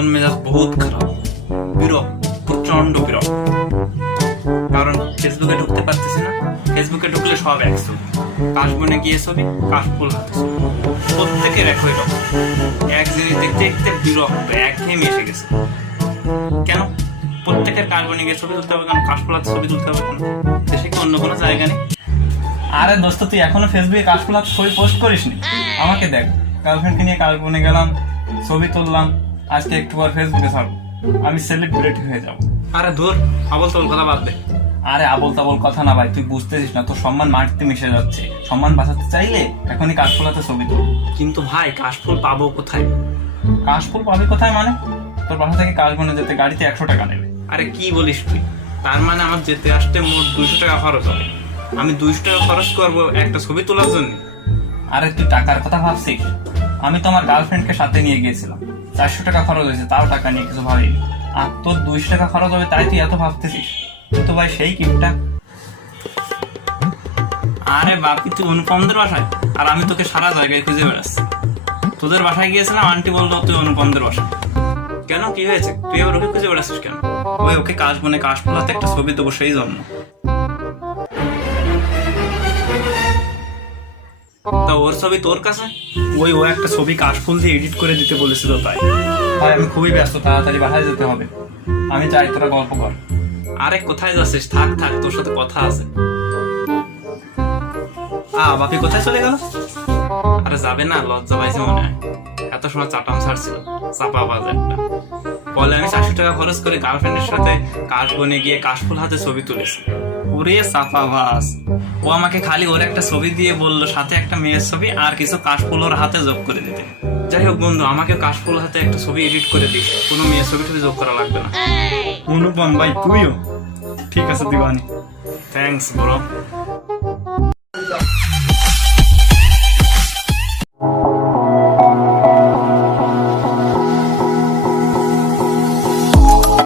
মন মেজাজ বহুত খারাপ, বিরক্ত, প্রচন্ড বিরক্ত। কারণ ফেসবুকে ঢুকতে পারতেছি না। ফেসবুকে ঢুকলে সব এক ছবি, কাশবনে গিয়ে ছবি, কাশফুল হাতে ছবি, প্রত্যেকের এক হয়ে রকম। এক জিনিস দেখতে দেখতে বিরক্ত, একঘেয়েমি এসে গেছে। কেন প্রত্যেকের কাশবনে গিয়ে ছবি তুলতে হবে, কেন কাশফুল হাতে ছবি তুলতে হবে? কেন দেশে কি অন্য কোনো জায়গা নেই? আরে দোস্ত, তুই এখনো ফেসবুকে কাশফুল হাতে ছবি পোস্ট করিসনি? আমাকে দেখ, গার্লফ্রেন্ডকে নিয়ে কাশবনে গেলাম, ছবি তুললাম, আজকে একটু পর ফেসবুকে ছাড়বো, আমি সেলিব্রিটি হয়ে যাবো। আরে ধুর, আবল তাবল কথা বাদ দে। আরে আবল তাবল কথা না ভাই, তুই বুঝতেছিস না, তোর সম্মান মাটিতে মিশে যাচ্ছে। সম্মান বাঁচাতে চাইলে এখনই কাশফুল হাতে ছবি তুল। কিন্তু ভাই কাশফুল পাবো কোথায়? কাশফুল পাবি কোথায় মানে? তোর বাসা থেকে কাশবনে যেতে গাড়িতে 100 টাকা নেবে। আরে কি বলিস তুই? তার মানে আমার যেতে আসতে মোট 200 টাকা খরচ হবে। আমি 200 টাকা খরচ করবো একটা ছবি তোলার জন্য? আরে তুই টাকার কথা ভাবছিস? আমি তো আমার গার্লফ্রেন্ডকে সাথে নিয়ে গিয়েছিলাম, 400 টাকা খরচ হয়েছে, তাও টাকা নিয়ে কিছু ভাবিনি। আর তোর 200 টাকা খরচ হবে তাই তুই এত ভাবতেছিস? তুই তো ভাই সেই কিপটা। আরে বাপি, তুই অনুপমদের বাসায়, আর আমি তোকে সারা জায়গায় খুঁজে বেড়াচ্ছি। তোদের বাসায় গিয়েছিলাম, আন্টি বললো তুই অনুপমদের বাসায়। কেন, কি হয়েছে? তুই এবার ওকে খুঁজে বেড়াচ্ছিস কেন? ওই ওকে কাশবনে কাশফুল হাতে একটা ছবি দেবো, সেই জন্য। তা ওর ছবি তোর কাছে? ওই ও একটা ছবি কাশফুল দিয়ে এডিট করে দিতে বলেছিল তাই। ভাই আমি খুবই ব্যস্ত, তাড়াতাড়ি বাসায় যেতে হবে। আমি চাই তোরা গল্প কর। আরে কোথায় যাচ্ছিস? থাক থাক, তোর সাথে কথা আছে। বাপি কোথায় চলে গেল? আরে যাবে না, লজ্জা পাইছে মনে হয়। এত সময় চাটাম ছাড়ছিল, চাপা বাজ একটা। বলে আমি 400 টাকা খরচ করে গার্লফ্রেন্ডের সাথে কাশবনে গিয়ে কাশফুল হাতে ছবি তুলেছি। ওরে চাপা বাজ! ও আমাকে খালি ওর একটা ছবি দিয়ে বললো সাথে একটা মেয়ের ছবি আর কিছু কাশফুল ওর হাতে যোগ করে দিতে। যাই হোক বন্ধু, আমাকে কাশফুল হাতে একটা ছবি এডিট করে দিস, কোনো মেয়ের ছবি টবি যোগ করা লাগবে না। অনুপম ভাই তুইও? ঠিক আছে দিবানি। Thanks bro.